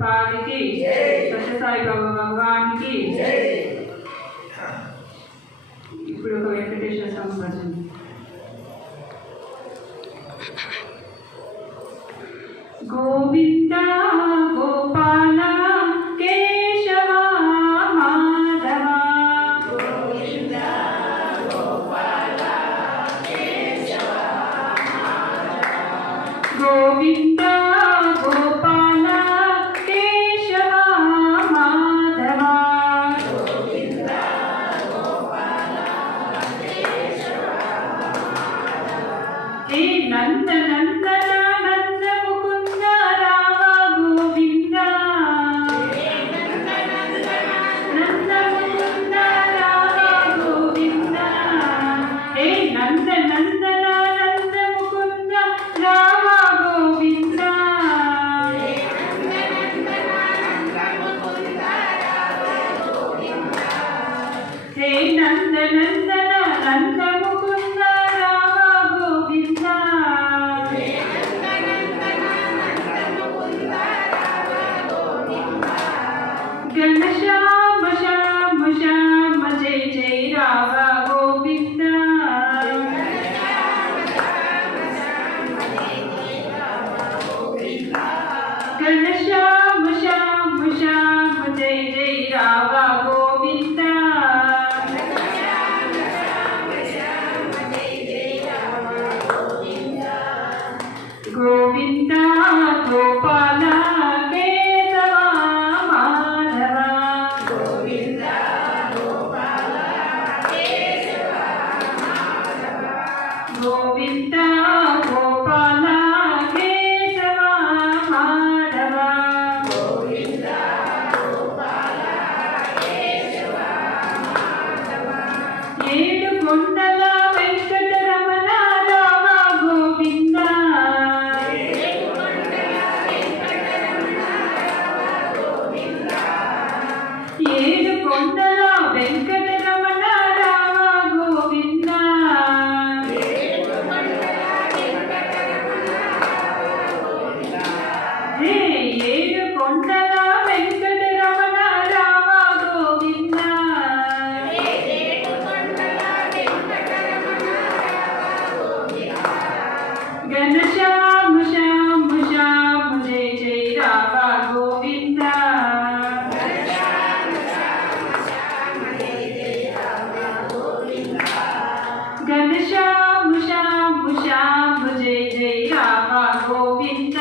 పాదికి సత్యసాయి బాబా భగవానికి ఇప్పుడు ఒక వెంకటేశ్వర స్వామి భజన. గోవింద గోపాల కేశవ మాధవ గోవింద గోపాల కేశవ గోవింద గోపాల కేశవ మాధవ గోవింద గోపాల కేశవ మాధవ హే నంద నందన నంద ముకుంద రామ గోవింద హే నంద నందన నంద ముకుంద రామ గోవింద హే నంద నందన నంద ముకుంద రామ గోవింద హే నంద నందన నంద ముకుంద రామ గోవింద హే నంద నందన నంద ముకుంద రామ గోవింద హే నంద నందన నంద ముకుంద రామ గోవింద గణ శ్యామ శ్యామ శ్యామ జయ జయ రామ గోవింద గణ శ్యామ శ్యామ శ్యామ జయ జయ రామ గోవింద గోవింద గోపాల కేశవ మాధవ గోవింద గోపాల కేశవ మాధవ గోవింద గోపాల కేశవ మాధవ గోవింద గోపాల కేశవ మాధవ ఏడు కొండల వెంకటరమణ రామ గోవింద ఏడు కొండల వెంకటరమణ రామ గోవింద హే ఏడు కొండల వెంకటరమణ రామ గోవింద గణ శ్యామ శ్యామ శ్యామ జయ జయ రామ గోవింద గణ శ్యామ శ్యామ శ్యామ జయ జయ రామ గోవింద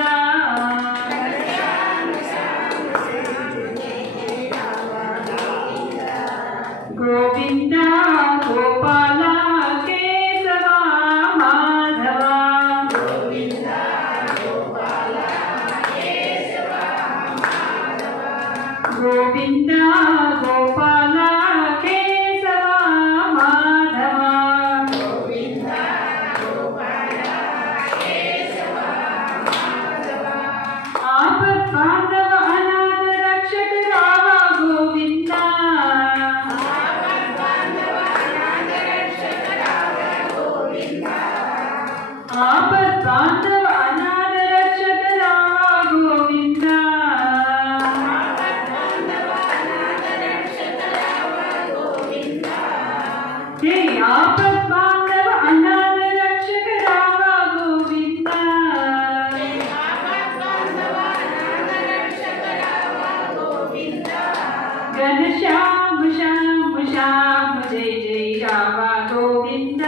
గోవింద గోపాల కేశవ మాధవ గోవింద గోపాల కేశవ మాధవ గోవింద గోపాల కేశవ మాధవ గోవింద గోపాల కేశవ మాధవ ఆపత్ బాంధవ అనాథ రక్షక రామ గోవింద ఆపత్ బాంధవ అనాథ రక్షక రామ గోవింద హే ఆపత్ బాంధవ అనాథ రక్షక రామ గోవింద గణ శ్యామ శ్యామ శ్యామ జయ జయ రామ గోవింద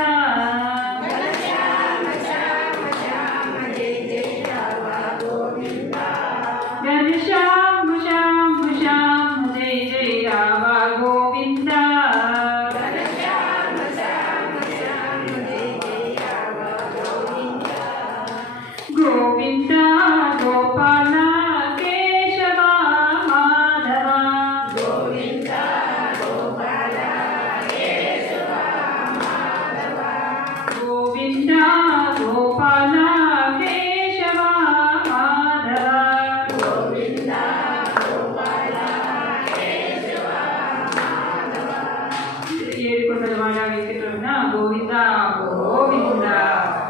గణ శ్యామ శ్యామ శ్యామ జయ జయ రామ గోవింద గోవింద